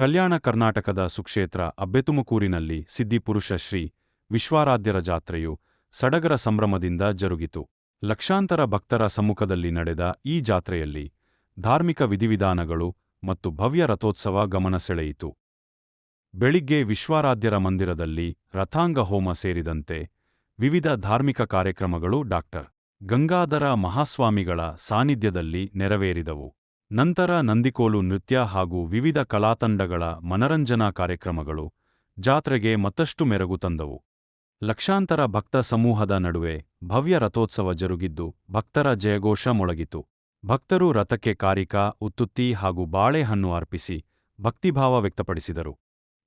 ಕಲ್ಯಾಣ ಕರ್ನಾಟಕದ ಸುಕ್ಷೇತ್ರ ಅಬ್ಬೆತುಮಕೂರಿನಲ್ಲಿ ಸಿದ್ಧಿಪುರುಷ ಶ್ರೀ ವಿಶ್ವಾರಾಧ್ಯರ ಜಾತ್ರೆಯು ಸಡಗರ ಸಂಭ್ರಮದಿಂದ ಜರುಗಿತು. ಲಕ್ಷಾಂತರ ಭಕ್ತರ ಸಮ್ಮುಖದಲ್ಲಿ ನಡೆದ ಈ ಜಾತ್ರೆಯಲ್ಲಿ ಧಾರ್ಮಿಕ ವಿಧಿವಿಧಾನಗಳು ಮತ್ತು ಭವ್ಯ ರಥೋತ್ಸವ ಗಮನ ಸೆಳೆಯಿತು. ಬೆಳಿಗ್ಗೆ ವಿಶ್ವಾರಾಧ್ಯರ ಮಂದಿರದಲ್ಲಿ ರಥಾಂಗ ಹೋಮ ಸೇರಿದಂತೆ ವಿವಿಧ ಧಾರ್ಮಿಕ ಕಾರ್ಯಕ್ರಮಗಳು ಡಾ. ಗಂಗಾಧರ ಮಹಾಸ್ವಾಮಿಗಳ ಸಾನ್ನಿಧ್ಯದಲ್ಲಿ ನೆರವೇರಿದವು. ನಂತರ ನಂದಿಕೋಲು ನೃತ್ಯ ಹಾಗೂ ವಿವಿಧ ಕಲಾತಂಡಗಳ ಮನರಂಜನಾ ಕಾರ್ಯಕ್ರಮಗಳು ಜಾತ್ರೆಗೆ ಮತ್ತಷ್ಟು ಮೆರುಗು ತಂದವು. ಲಕ್ಷಾಂತರ ಭಕ್ತ ಸಮೂಹದ ನಡುವೆ ಭವ್ಯ ರಥೋತ್ಸವ ಜರುಗಿದ್ದು ಭಕ್ತರ ಜಯಘೋಷ ಮೊಳಗಿತು. ಭಕ್ತರು ರಥಕ್ಕೆ ಕಾರಿಕ, ಉತ್ತುತ್ತಿ ಹಾಗೂ ಬಾಳೆಹಣ್ಣು ಅರ್ಪಿಸಿ ಭಕ್ತಿಭಾವ ವ್ಯಕ್ತಪಡಿಸಿದರು.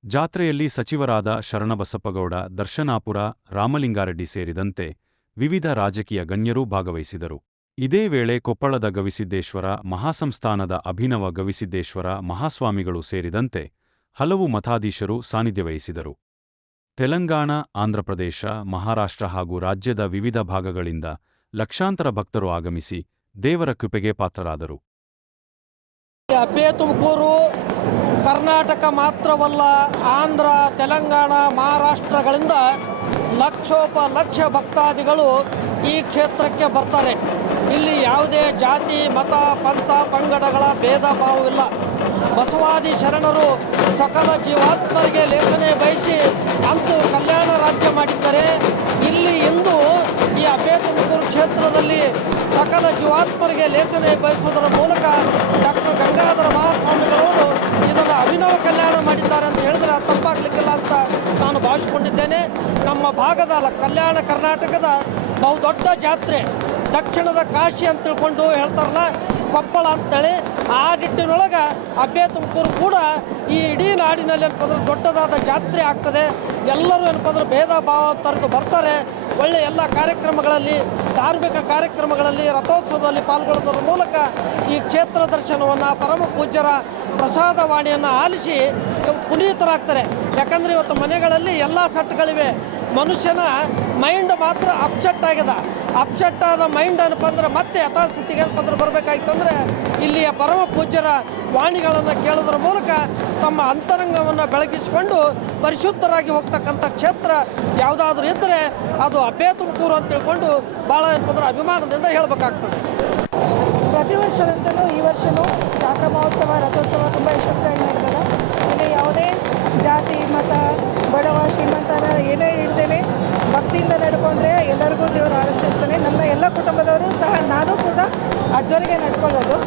ಜಾತ್ರೆಯಲ್ಲಿ ಸಚಿವರಾದ ಶರಣಬಸಪ್ಪಗೌಡ, ದರ್ಶನಾಪುರ, ರಾಮಲಿಂಗಾರೆಡ್ಡಿ ಸೇರಿದಂತೆ ವಿವಿಧ ರಾಜಕೀಯ ಗಣ್ಯರು ಭಾಗವಹಿಸಿದರು. ಇದೇ ವೇಳೆ ಕೊಪ್ಪಳದ ಗವಿಸಿದ್ದೇಶ್ವರ ಮಹಾಸಂಸ್ಥಾನದ ಅಭಿನವ ಗವಿಸಿದ್ದೇಶ್ವರ ಮಹಾಸ್ವಾಮಿಗಳು ಸೇರಿದಂತೆ ಹಲವು ಮಠಾಧೀಶರು ಸಾನ್ನಿಧ್ಯವಹಿಸಿದರು. ತೆಲಂಗಾಣ, ಆಂಧ್ರಪ್ರದೇಶ, ಮಹಾರಾಷ್ಟ್ರ ಹಾಗೂ ರಾಜ್ಯದ ವಿವಿಧ ಭಾಗಗಳಿಂದ ಲಕ್ಷಾಂತರ ಭಕ್ತರು ಆಗಮಿಸಿ ದೇವರ ಕೃಪೆಗೆ ಪಾತ್ರರಾದರು. ಅಬ್ಬೆತುಮಕೂರು ಕರ್ನಾಟಕ ಮಾತ್ರವಲ್ಲ, ಆಂಧ್ರ, ತೆಲಂಗಾಣ, ಮಹಾರಾಷ್ಟ್ರಗಳಿಂದ ಲಕ್ಷೋಪಲಕ್ಷ ಭಕ್ತಾದಿಗಳು ಈ ಕ್ಷೇತ್ರಕ್ಕೆ ಬರ್ತಾರೆ. ಇಲ್ಲಿ ಯಾವುದೇ ಜಾತಿ, ಮತ, ಪಂಥ, ಪಂಗಡಗಳ ಭೇದ ಭಾವವಿಲ್ಲ. ಬಸವಾದಿ ಶರಣರು ಸಕಲ ಜೀವಾತ್ಮರಿಗೆ ಲೇಖನೆ ಬಯಸಿ ಅಂತೂ ಕಲ್ಯಾಣ ರಾಜ್ಯ ಮಾಡಿದ್ದಾರೆ. ಇಲ್ಲಿ ಇಂದು ಈ ಅಬ್ಬೆತುಮಕೂರು ಕ್ಷೇತ್ರದಲ್ಲಿ ಸಕಲ ಜೀವಾತ್ಮರಿಗೆ ಲೇಖನೆ ಬಯಸುವುದರ ಮೂಲಕ ಡಾ. ಗಂಗಾಧರ ಮಹಾಸ್ವಾಮಿಗಳವರು ಇದನ್ನು ಅಭಿನವ ಕಲ್ಯಾಣ ಮಾಡಿದ್ದಾರೆ ಅಂತ ಹೇಳಿದ್ರೆ ತಪ್ಪಾಗಲಿಕ್ಕಿಲ್ಲ ಅಂತ ನಾನು ಭಾವಿಸಿಕೊಂಡಿದ್ದೇನೆ. ನಮ್ಮ ಭಾಗದ ಕಲ್ಯಾಣ ಕರ್ನಾಟಕದ ಬಹುದೊಡ್ಡ ಜಾತ್ರೆ, ದಕ್ಷಿಣದ ಕಾಶಿ ಅಂತ ತಿಳ್ಕೊಂಡು ಹೇಳ್ತಾರಲ್ಲ, ಕೊಪ್ಪಳ ಅಂತೇಳಿ, ಆ ನಿಟ್ಟಿನೊಳಗೆ ಅಬ್ಬೆತುಮಕೂರು ಕೂಡ ಈ ಇಡೀ ನಾಡಿನಲ್ಲಿ ಏನಪ್ಪಂದ್ರೆ ದೊಡ್ಡದಾದ ಜಾತ್ರೆ ಆಗ್ತದೆ. ಎಲ್ಲರೂ ಏನಪ್ಪಂದ್ರೆ ಭೇದ ಭಾವ ತರೆದು ಬರ್ತಾರೆ. ಒಳ್ಳೆಯ ಎಲ್ಲ ಕಾರ್ಯಕ್ರಮಗಳಲ್ಲಿ, ಧಾರ್ಮಿಕ ಕಾರ್ಯಕ್ರಮಗಳಲ್ಲಿ, ರಥೋತ್ಸವದಲ್ಲಿ ಪಾಲ್ಗೊಳ್ಳೋದ್ರ ಮೂಲಕ ಈ ಕ್ಷೇತ್ರ ದರ್ಶನವನ್ನು, ಪರಮ ಪೂಜ್ಯರ ಪ್ರಸಾದವಾಣಿಯನ್ನು ಆಲಿಸಿ ಪುನೀತರಾಗ್ತಾರೆ. ಯಾಕಂದರೆ ಇವತ್ತು ಮನೆಗಳಲ್ಲಿ ಎಲ್ಲ ಸೆಟ್ಗಳಿವೆ. ಮನುಷ್ಯನ ಮೈಂಡ್ ಮಾತ್ರ ಅಪ್ಸೆಟ್ ಆಗಿದೆ. ಅಪ್ಸೆಟ್ ಆದ ಮೈಂಡ್ ಏನಪ್ಪ ಅಂದ್ರೆ ಮತ್ತೆ ಯಥಾಸ್ಥಿತಿಗೆ ಏನಪ್ಪ ಅಂದ್ರೆ ಬರಬೇಕಾಗಿತ್ತಂದರೆ ಇಲ್ಲಿಯ ಪರಮ ಪೂಜ್ಯರ ವಾಣಿಗಳನ್ನು ಕೇಳೋದ್ರ ಮೂಲಕ ತಮ್ಮ ಅಂತರಂಗವನ್ನು ಬೆಳಗಿಸಿಕೊಂಡು ಪರಿಶುದ್ಧರಾಗಿ ಹೋಗ್ತಕ್ಕಂಥ ಕ್ಷೇತ್ರ ಯಾವುದಾದ್ರೂ ಇದ್ದರೆ ಅದು ಅಬ್ಬೆತುಮಕೂರು ಅಂತ ತಿಳ್ಕೊಂಡು ಭಾಳ ಏನಪ್ಪ ಅಂದ್ರೆ ಅಭಿಮಾನದಿಂದ ಹೇಳಬೇಕಾಗ್ತದೆ. ಪ್ರತಿ ವರ್ಷದಂತಲೂ ಈ ವರ್ಷವೂ ಜಾತ್ರಾ ಮಹೋತ್ಸವ, ರಥೋತ್ಸವ ತುಂಬ ಯಶಸ್ವಿಯಾಗಿ ನಡೆದಿದೆ. ಇಲ್ಲಿ ಯಾವುದೇ ಜಾತಿ, ಮತ, ಬಡವ, ಶ್ರೀಮಂತರ ಏನೇ ಇಲ್ಲದೇ ಭಕ್ತಿಯಿಂದ ನಡ್ಕೊಂಡ್ರೆ ಎಲ್ಲರಿಗೂ ದೇವರು ಆರೈಸ್ತಾನೆ. ನನ್ನ ಎಲ್ಲ ಕುಟುಂಬದವರು ಸಹ, ನಾನು ಕೂಡ ಅಜ್ಜವರಿಗೆ ನಡ್ಕೊಳ್ಳೋದು,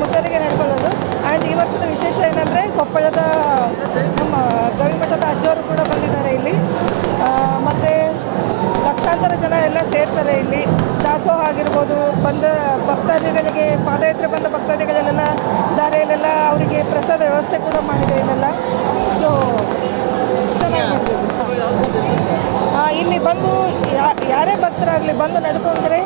ಮುದ್ದರಿಗೆ ನಡ್ಕೊಳ್ಳೋದು. ಆ್ಯಂಡ್ ಈ ವರ್ಷದ ವಿಶೇಷ ಏನಂದರೆ ಕೊಪ್ಪಳದ ನಮ್ಮ ಗವಿಮಠದ ಅಜ್ಜವರು ಕೂಡ ಬಂದಿದ್ದಾರೆ ಇಲ್ಲಿ. ಮತ್ತು ಲಕ್ಷಾಂತರ ಜನ ಎಲ್ಲ ಸೇರ್ತಾರೆ ಇಲ್ಲಿ. ದಾಸೋಹ ಆಗಿರ್ಬೋದು, ಬಂದ ಭಕ್ತಾದಿಗಳಿಗೆ, ಪಾದಯಾತ್ರೆ ಬಂದ ಭಕ್ತಾದಿಗಳಲ್ಲೆಲ್ಲ ದಾರಿಯಲ್ಲೆಲ್ಲ ಅವರಿಗೆ ಪ್ರಸಾದ ವ್ಯವಸ್ಥೆ ಕೂಡ ಮಾಡಿದೆ ಇಲ್ಲೆಲ್ಲ. ಸೊ ಚೆನ್ನಾಗಿ ಮಾಡ್ಬೋದು. ಇಲ್ಲಿ ಬಂದು ಯಾರೇ ಭಕ್ತರಾಗಲಿ ಬಂದು ನಡ್ಕೊಂಡ್ರೆ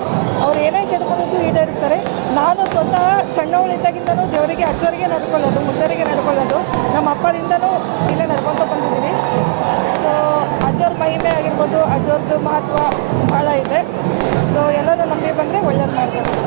ಅವ್ರು ಏನೇ ಕೇಳ್ಕೊಳ್ಳೋದು ಈಡೇರಿಸ್ತಾರೆ. ನಾನು ಸ್ವತಃ ಸಣ್ಣವಳಿದ್ದಾಗಿಂದನೂ ದೇವರಿಗೆ, ಅಜ್ಜವರಿಗೆ ನಡ್ಕೊಳ್ಳೋದು, ಮುದ್ದರಿಗೆ ನಡ್ಕೊಳ್ಳೋದು, ನಮ್ಮ ಅಪ್ಪದಿಂದನೂ ಇಲ್ಲೇ ನಡ್ಕೊತ ಬಂದಿದ್ದೀವಿ. ಸೊ ಅಜ್ಜವ್ರ ಮಹಿಮೆ ಆಗಿರ್ಬೋದು, ಅಜ್ಜವ್ರದ್ದು ಮಹತ್ವ ಭಾಳ ಇದೆ. ಸೊ ಎಲ್ಲರೂ ನಮಗೆ ಬಂದರೆ ಒಳ್ಳೇದು ಮಾಡ್ತಾರೆ.